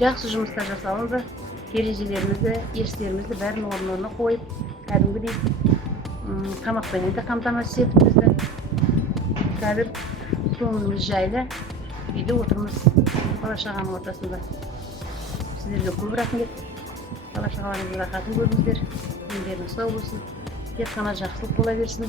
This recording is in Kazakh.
жақсы жұмыстар жасалынды. Ережелерімізді, ерістерімізді бәрін орнына қойып, кәдімгідей тамақпенен де қамтамасыз етіп бізді. Қазір көңіліміз жайлы үйде отырмыз, бала-шағаның ортасында. Сіздерге көп рахмет. Бала-шағаларыңыздың рахатын көріңіздер. Дендеріңіз сау болсын. Тек қана жақсылық бола берсін.